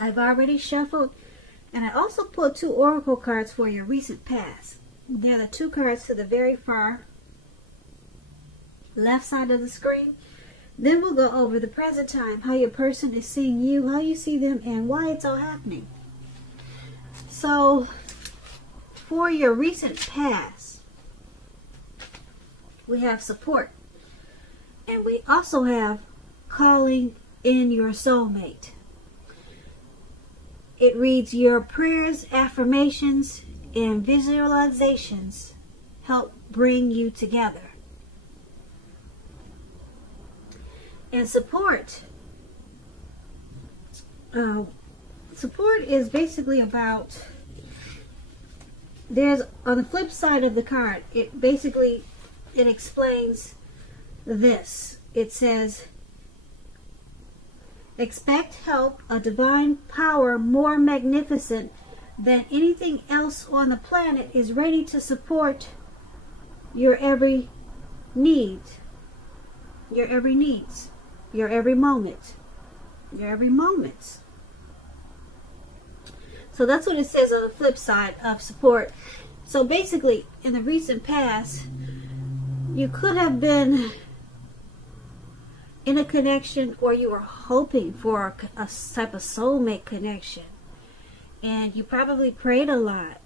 I've already shuffled, and I also pulled 2 oracle cards for your recent past. They're the 2 cards to the very far left side of the screen. Then we'll go over the present time, how your person is seeing you, how you see them, and why it's all happening. So, for your recent past, we have support. And we also have calling in your soulmate. It reads, your prayers, affirmations, and visualizations help bring you together. And support. Support is basically about, there's, on the flip side of the card, it explains this. It says, expect help, a divine power more magnificent than anything else on the planet is ready to support your every need. Your every needs. Your every moment. Your every moments. So that's what it says on the flip side of support. So basically, in the recent past, you could have been in a connection, or you were hoping for a type of soulmate connection. And you probably prayed a lot.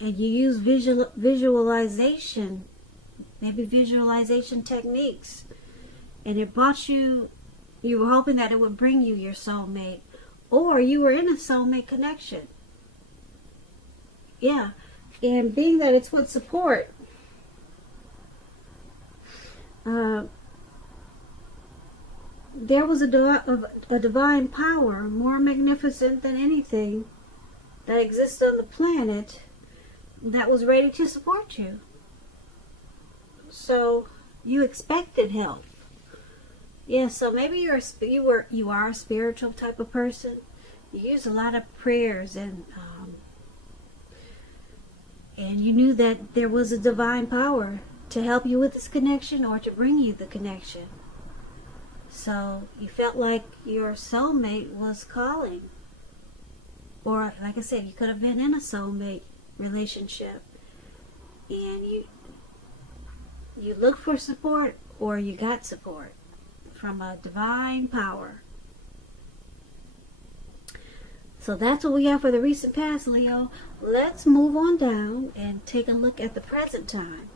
And you used visualization, maybe visualization techniques. And it brought you were hoping that it would bring you your soulmate. Or you were in a soulmate connection. Yeah. And being that it's with support, there was a divine power more magnificent than anything that exists on the planet that was ready to support you. So you expected help. Yeah, so maybe you are a spiritual type of person. You use a lot of prayers, and you knew that there was a divine power to help you with this connection or to bring you the connection. So you felt like your soulmate was calling. Or, like I said, you could have been in a soulmate relationship. And you looked for support, or you got support from a divine power. So that's what we have for the recent past, Leo. Let's move on down and take a look at the present time.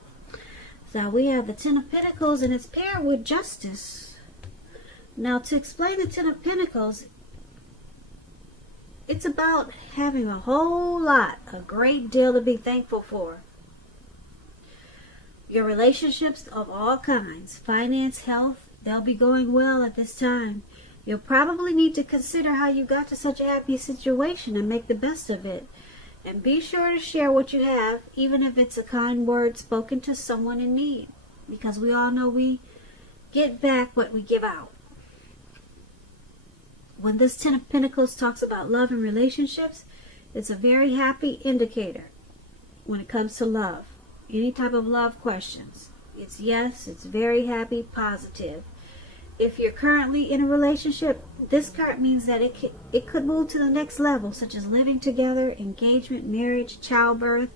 So we have the Ten of Pentacles, and it's paired with Justice. Now, to explain the Ten of Pentacles, it's about having a whole lot, a great deal to be thankful for. Your relationships of all kinds, finance, health, they'll be going well at this time. You'll probably need to consider how you got to such a happy situation and make the best of it. And be sure to share what you have, even if it's a kind word spoken to someone in need. Because we all know we get back what we give out. When this Ten of Pentacles talks about love and relationships, it's a very happy indicator when it comes to love. Any type of love questions. It's yes, it's very happy, positive. If you're currently in a relationship, this card means that it could move to the next level, such as living together, engagement, marriage, childbirth.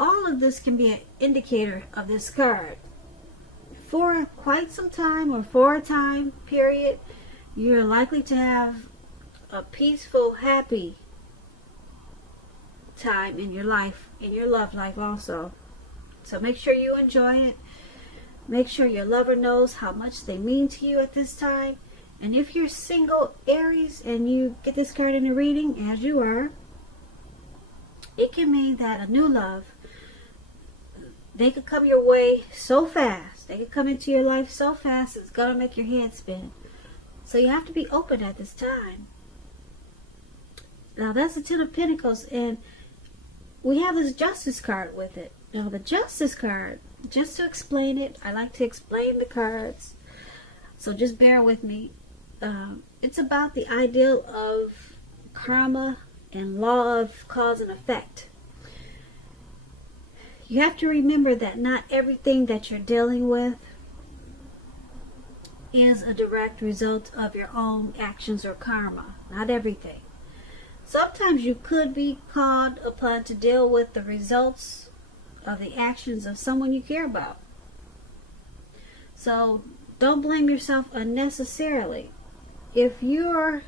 All of this can be an indicator of this card. For quite some time, or for a time period, you're likely to have a peaceful, happy time in your life, in your love life also. So make sure you enjoy it. Make sure your lover knows how much they mean to you at this time. And if you're single, Aries, and you get this card in a reading, as you are, it can mean that a new love, they could come your way so fast. They could come into your life so fast, it's going to make your head spin. So you have to be open at this time. Now that's the Ten of Pentacles, and we have this Justice card with it. Now the Justice card, just to explain it, I like to explain the cards, so just bear with me. It's about the ideal of karma and law of cause and effect. You have to remember that not everything that you're dealing with is a direct result of your own actions or karma. Not everything. Sometimes you could be called upon to deal with the results of the actions of someone you care about. So don't blame yourself unnecessarily. If you're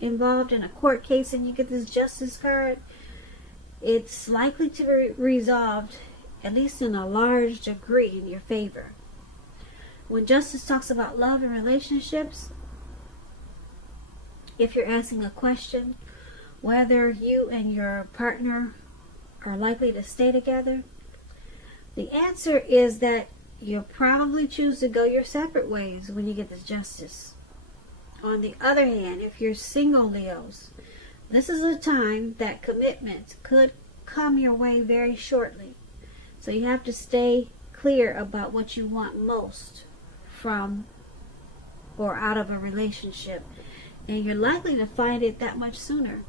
involved in a court case and you get this justice card, it's likely to be resolved, at least in a large degree, in your favor. When justice talks about love and relationships, if you're asking a question whether you and your partner are likely to stay together, the answer is that you'll probably choose to go your separate ways when you get this justice. On the other hand, if you're single, Leos, this is a time that commitment could come your way very shortly. So you have to stay clear about what you want most from or out of a relationship. And you're likely to find it that much sooner.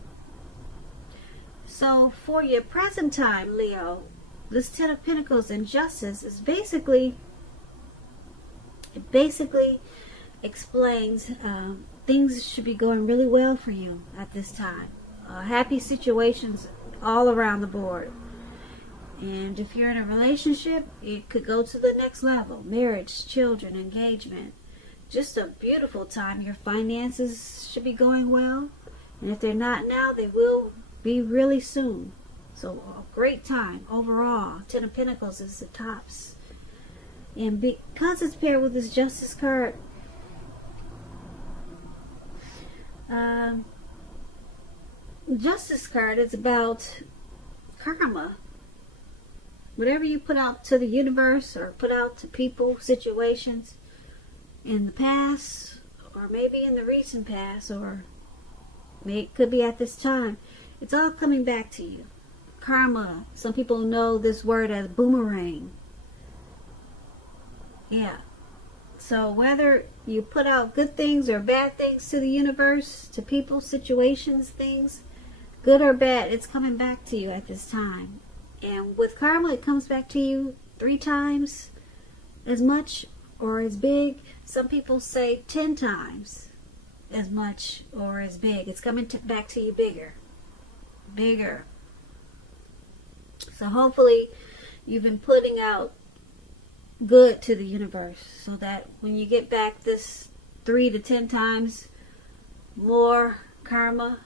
So for your present time, Leo, this Ten of Pentacles and Justice is basically explains things should be going really well for you at this time. Happy situations all around the board. And if you're in a relationship, it could go to the next level. Marriage, children, engagement. Just a beautiful time. Your finances should be going well. And if they're not now, they will be really soon. So a great time overall. Ten of Pentacles is the tops. And because it's paired with this Justice card, Justice card is about karma. Whatever you put out to the universe or put out to people, situations in the past, or maybe in the recent past, or it could be at this time, it's all coming back to you. Karma. Some people know this word as boomerang. Yeah. So whether you put out good things or bad things to the universe, to people, situations, things, good or bad, it's coming back to you at this time. And with karma, it comes back to you 3 times as much or as big. Some people say 10 times as much or as big. It's coming back to you bigger. Bigger. So hopefully you've been putting out good to the universe so that when you get back this 3 to 10 times more karma,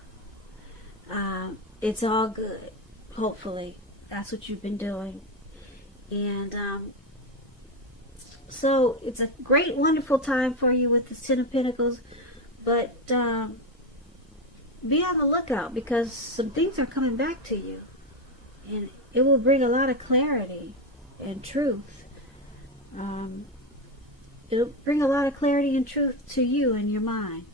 it's all good. Hopefully. That's what you've been doing. And so it's a great, wonderful time for you with the Ten of Pentacles. But be on the lookout because some things are coming back to you. And it will bring a lot of clarity and truth. It'll bring a lot of clarity and truth to you and your mind.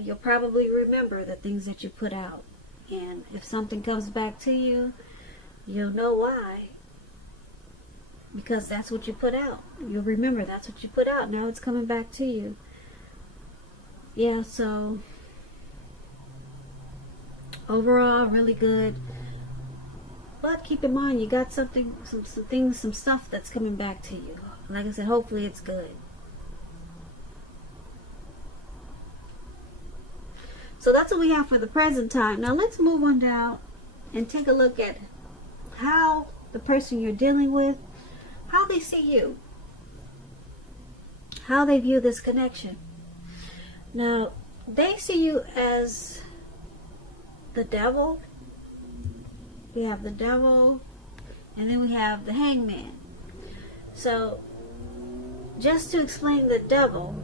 You'll probably remember the things that you put out. And if something comes back to you, you'll know why. Because that's what you put out. You'll remember that's what you put out. Now it's coming back to you. Yeah, so overall, really good. But keep in mind, you got something, some things, some stuff that's coming back to you. Like I said, hopefully it's good. So that's what we have for the present time. Now let's move on down and take a look at how the person you're dealing with, how they see you, how they view this connection. Now, they see you as the devil. We have the devil, and then we have the hangman. So, just to explain the devil,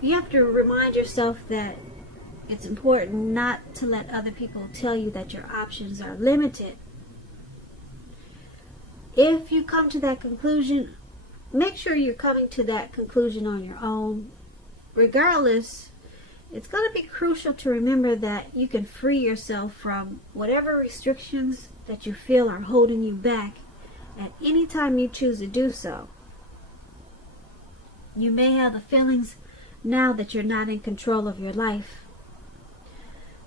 you have to remind yourself that it's important not to let other people tell you that your options are limited. If you come to that conclusion, make sure you're coming to that conclusion on your own. Regardless, it's going to be crucial to remember that you can free yourself from whatever restrictions that you feel are holding you back at any time you choose to do so. You may have the feelings now that you're not in control of your life.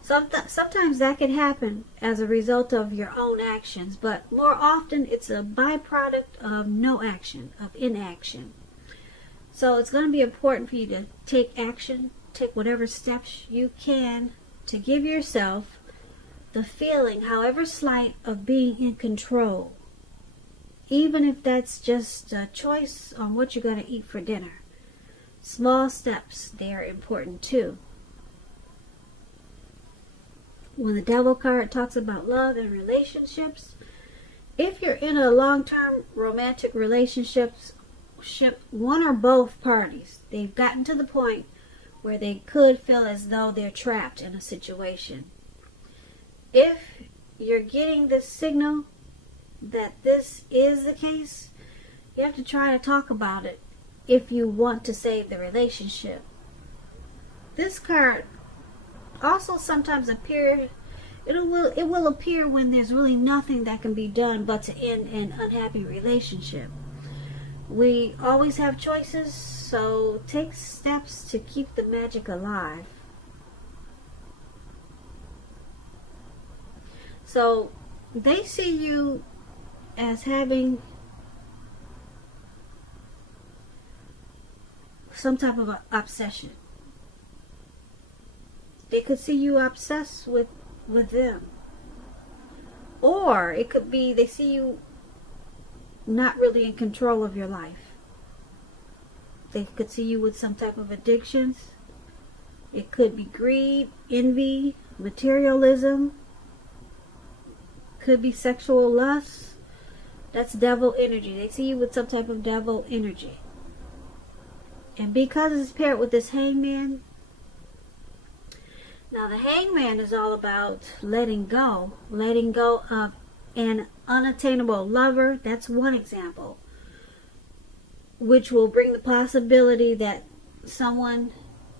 Sometimes that can happen as a result of your own actions, but more often it's a byproduct of no action, of inaction. So it's going to be important for you to take action, take whatever steps you can to give yourself the feeling, however slight, of being in control. Even if that's just a choice on what you're going to eat for dinner. Small steps, they are important too. When the Devil card talks about love and relationships, if you're in a long-term romantic relationship, one or both parties, they've gotten to the point where they could feel as though they're trapped in a situation. If you're getting this signal that this is the case, you have to try to talk about it if you want to save the relationship. This card also sometimes appear, it will appear when there's really nothing that can be done but to end an unhappy relationship. We always have choices, so take steps to keep the magic alive. So they see you as having some type of obsession. They could see you obsessed with them. Or it could be they see you not really in control of your life. They could see you with some type of addictions. It could be greed, envy, materialism. Could be sexual lust. That's devil energy. They see you with some type of devil energy. And because it's paired with this hangman, now the hangman is all about letting go of an unattainable lover. That's one example, which will bring the possibility that someone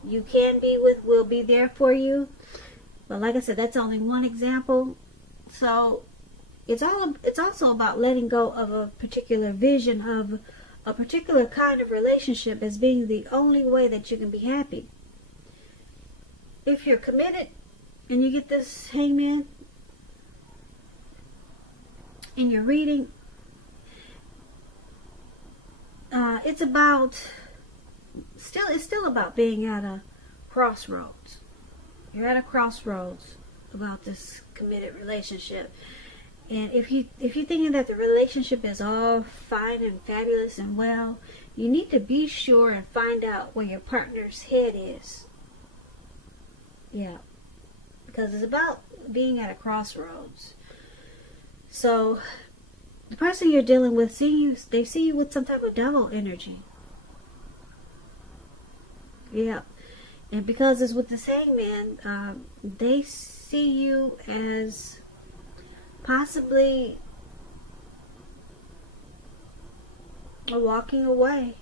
you can be with will be there for you. But like I said, that's only one example. So it's also about letting go of a particular vision of a particular kind of relationship as being the only way that you can be happy. If you're committed and you get this hangman in your reading, it's still about being at a crossroads. You're at a crossroads about this committed relationship. And if you're thinking that the relationship is all fine and fabulous and well, you need to be sure and find out where your partner's head is. Yeah. Because it's about being at a crossroads. So the person you're dealing with, they see you with some type of devil energy. Yeah. And because it's with the hangman, they see you as possibly walking away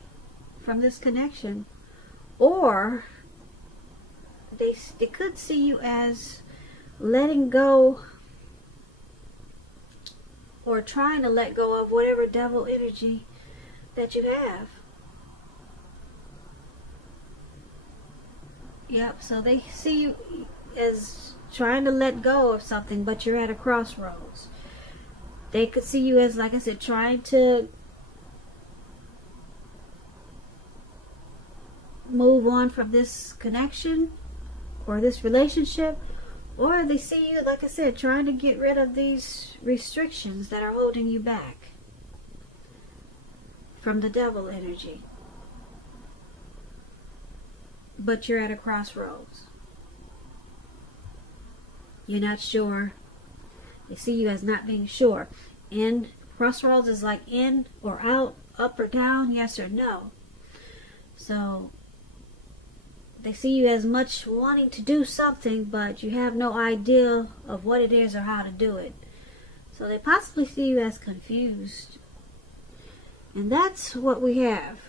from this connection, or they could see you as letting go or trying to let go of whatever devil energy that you have. Yep, so they see you as trying to let go of something, but you're at a crossroads. They could see you as, like I said, trying to move on from this connection or this relationship, or they see you, like I said, trying to get rid of these restrictions that are holding you back from the devil energy. But you're at a crossroads. You're not sure. They see you as not being sure. And crossroads is like in or out, up or down, yes or no. So they see you as much wanting to do something, but you have no idea of what it is or how to do it. So they possibly see you as confused. And that's what we have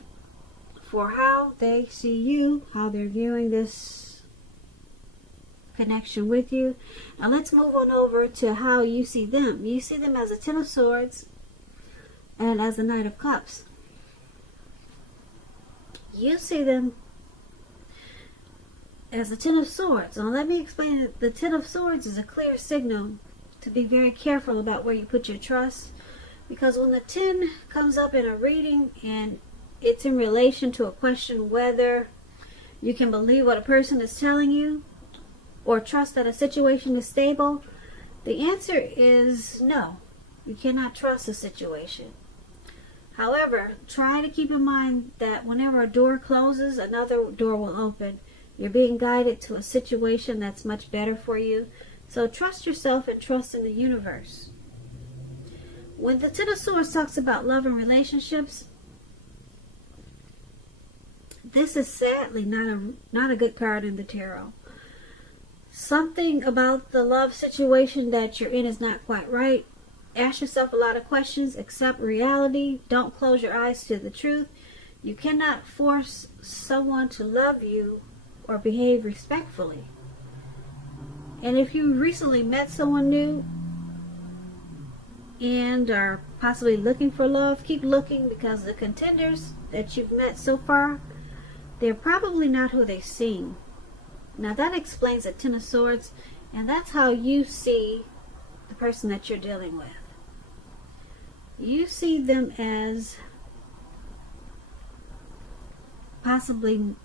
for how they see you, how they're viewing this connection with you. Now let's move on over to how you see them. You see them as a Ten of Swords and as a Knight of Cups. You see them as the Ten of Swords. Now let me explain it. The Ten of Swords is a clear signal to be very careful about where you put your trust. Because when the 10 comes up in a reading and it's in relation to a question whether you can believe what a person is telling you or trust that a situation is stable, the answer is no. You cannot trust a situation. However, try to keep in mind that whenever a door closes, another door will open. You're being guided to a situation that's much better for you. So trust yourself and trust in the universe. When the Ten of Swords talks about love and relationships, this is sadly not a good card in the tarot. Something about the love situation that you're in is not quite right. Ask yourself a lot of questions. Accept reality. Don't close your eyes to the truth. You cannot force someone to love you or behave respectfully. And if you recently met someone new and are possibly looking for love, keep looking, because the contenders that you've met so far, they're probably not who they seem. Now that explains the Ten of Swords, and that's how you see the person that you're dealing with. You see them as possibly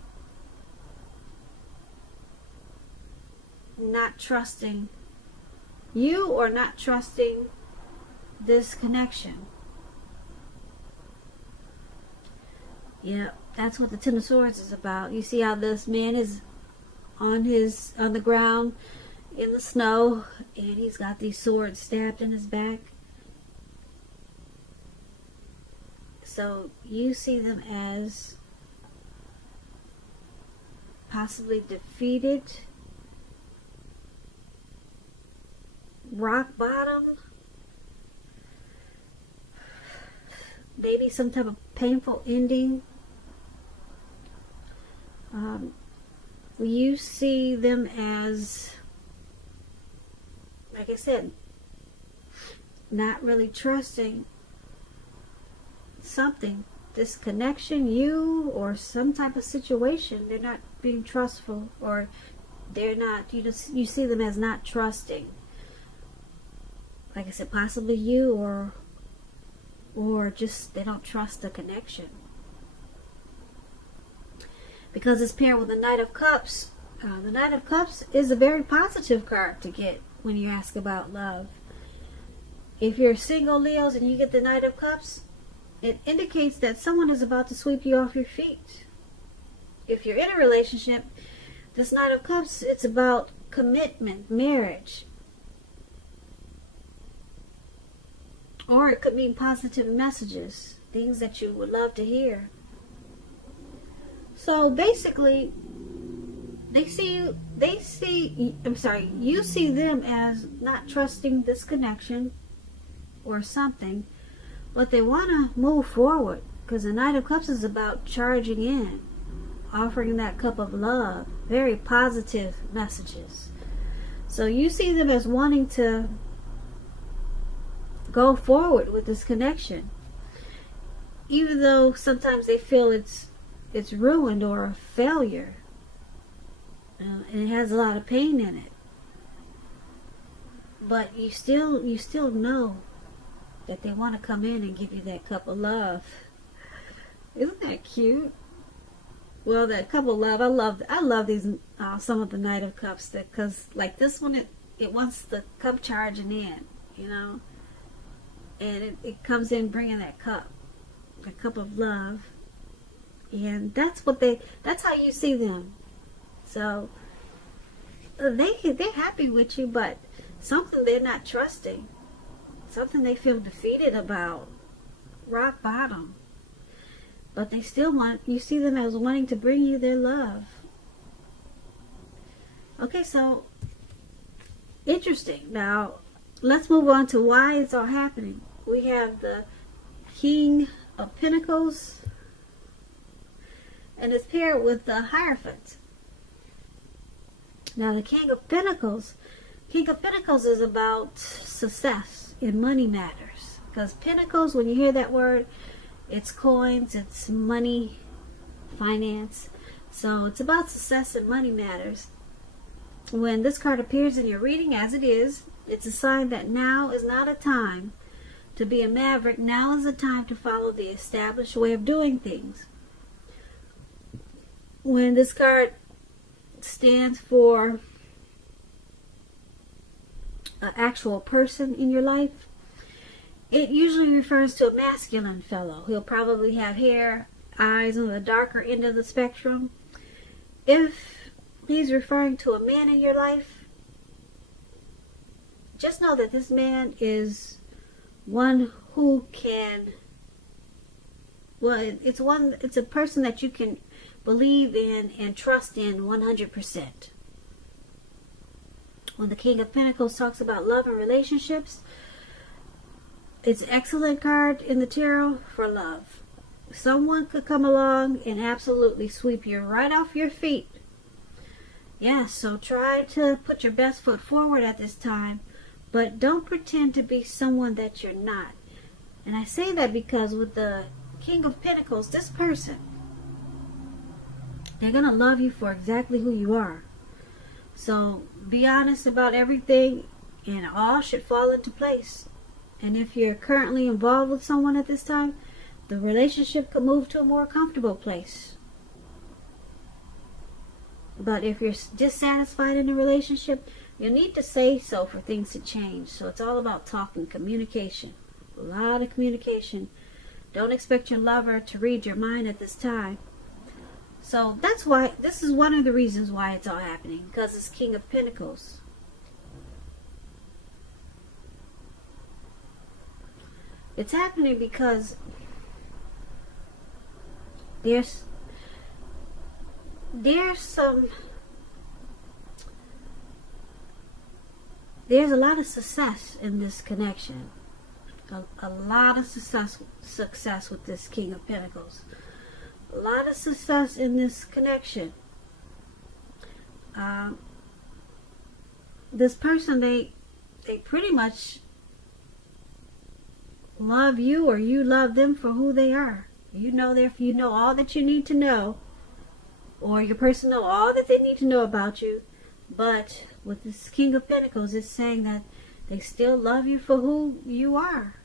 not trusting you or not trusting this connection. Yeah, that's what the Ten of Swords is about. You see how this man is on the ground in the snow, and he's got these swords stabbed in his back. So you see them as possibly defeated, rock bottom, maybe some type of painful ending. You see them as, like I said, not really trusting something, this connection, you or some type of situation. They're not being trustful, or they're not, you see them as not trusting. Like I said, possibly you, or just they don't trust the connection. Because it's paired with the Knight of Cups. The Knight of Cups is a very positive card to get when you ask about love. If you're single, Leos, and you get the Knight of Cups, it indicates that someone is about to sweep you off your feet. If you're in a relationship, this Knight of Cups, it's about commitment, marriage. Or it could mean positive messages, things that you would love to hear. So basically, you see them as not trusting this connection or something, but they want to move forward, because the Knight of Cups is about charging in, offering that cup of love, very positive messages. So you see them as wanting to go forward with this connection, even though sometimes they feel it's ruined or a failure, and it has a lot of pain in it. But you still know that they want to come in and give you that cup of love. Isn't that cute? Well, that cup of love, I love these some of the Knight of Cups, because like this one, it wants the cup charging in, and it comes in bringing that cup of love. And that's how you see them. So they're happy with you, but something they're not trusting, something they feel defeated about, rock bottom. But they still you see them as wanting to bring you their love. Okay, so interesting. Now let's move on to why it's all happening. We have the King of Pentacles, and it's paired with the Hierophant. Now the King of Pentacles is about success in money matters. Because Pentacles, when you hear that word, it's coins, it's money, finance. So it's about success and money matters. When this card appears in your reading, as it is, it's a sign that now is not a time to be a maverick. Now is a time to follow the established way of doing things. When this card stands for an actual person in your life, it usually refers to a masculine fellow. He'll probably have hair, eyes on the darker end of the spectrum. If he's referring to a man in your life, just know that this man is one who can, well, it's a person that you can believe in and trust in 100%. When the King of Pentacles talks about love and relationships, it's an excellent card in the tarot for love. Someone could come along and absolutely sweep you right off your feet. Yeah, so try to put your best foot forward at this time, but don't pretend to be someone that you're not. And I say that because with the King of Pentacles, this person, they're going to love you for exactly who you are. So be honest about everything and all should fall into place. And if you're currently involved with someone at this time, the relationship could move to a more comfortable place. But if you're dissatisfied in a relationship, you need to say so for things to change. So it's all about talking, communication. A lot of communication. Don't expect your lover to read your mind at this time. So that's why, this is one of the reasons why it's all happening. Because it's King of Pentacles. It's happening because there's a lot of success in this connection. A lot of success with this King of Pentacles. A lot of success in this connection. This person, they pretty much love you, or you love them for who they are. You know all that you need to know, or your person know all that they need to know about you. But with this King of Pentacles, it's saying that they still love you for who you are.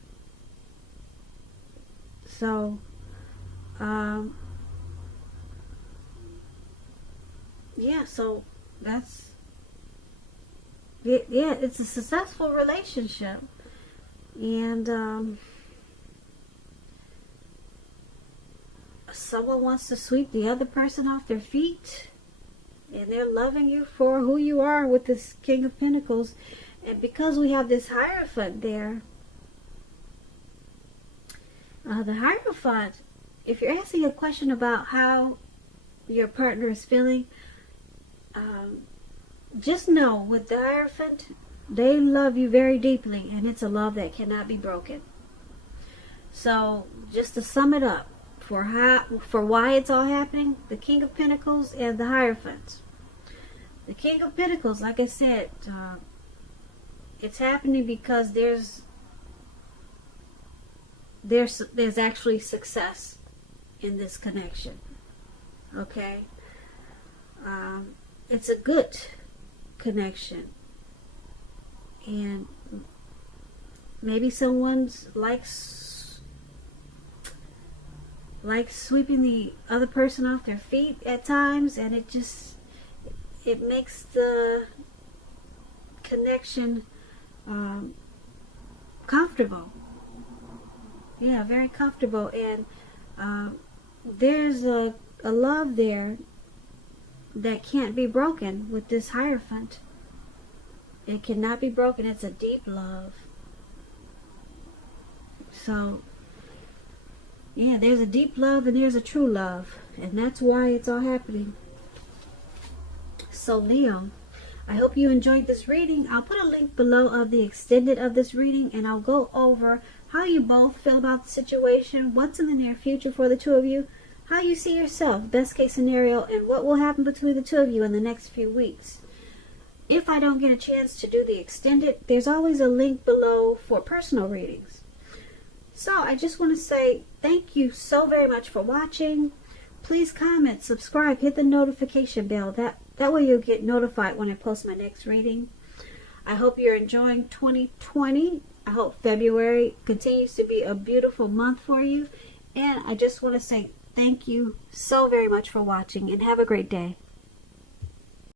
So, yeah, so that's, yeah, it's a successful relationship. And, someone wants to sweep the other person off their feet, and they're loving you for who you are with this King of Pentacles. And because we have this Hierophant there, the Hierophant, if you're asking a question about how your partner is feeling, just know with the Hierophant, they love you very deeply, and it's a love that cannot be broken. So just to sum it up, for why it's all happening, the King of Pentacles and the Hierophant. The King of Pentacles, like I said, it's happening because there's actually success in this connection. Okay, it's a good connection, and maybe someone's likes sweeping the other person off their feet at times, and it makes the connection comfortable. Yeah, very comfortable. And there's a love there that can't be broken with this Hierophant. It cannot be broken. It's a deep love. So yeah, there's a deep love and there's a true love. And that's why it's all happening. So Leo, I hope you enjoyed this reading. I'll put a link below of the extended of this reading, and I'll go over how you both feel about the situation, what's in the near future for the two of you, how you see yourself, best case scenario, and what will happen between the two of you in the next few weeks. If I don't get a chance to do the extended, there's always a link below for personal readings. So I just want to say thank you so very much for watching. please comment, subscribe, hit the notification bell. That way you'll get notified when I post my next reading. I hope you're enjoying 2020. I hope February continues to be a beautiful month for you. And I just want to say thank you so very much for watching, and have a great day.